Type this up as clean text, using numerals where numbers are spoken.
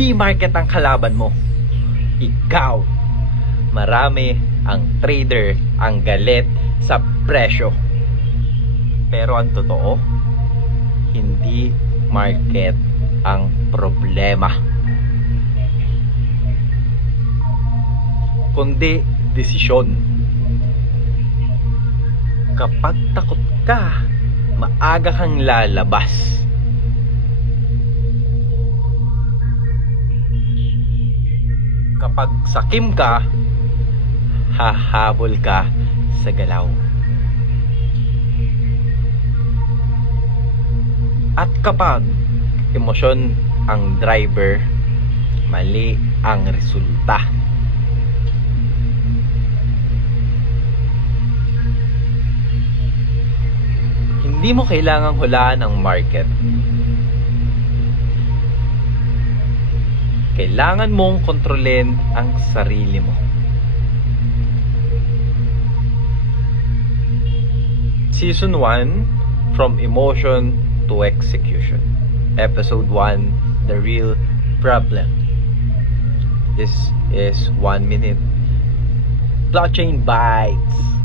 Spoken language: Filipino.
Hindi market ang kalaban mo. Ikaw. Marami ang trader ang galit sa presyo. Pero ang totoo, hindi market ang problema, kundi desisyon. Kapag takot ka, maaga kang lalabas. Kapag sakim ka, hahabol ka sa galaw. At kapag emosyon ang driver, mali ang resulta. Hindi mo kailangang hulaan ang market. Kailangan mong kontrolin ang sarili mo. Season 1, From Emotion to Execution. Episode 1, The Real Problem. This is 1 Minute Blockchain Bites.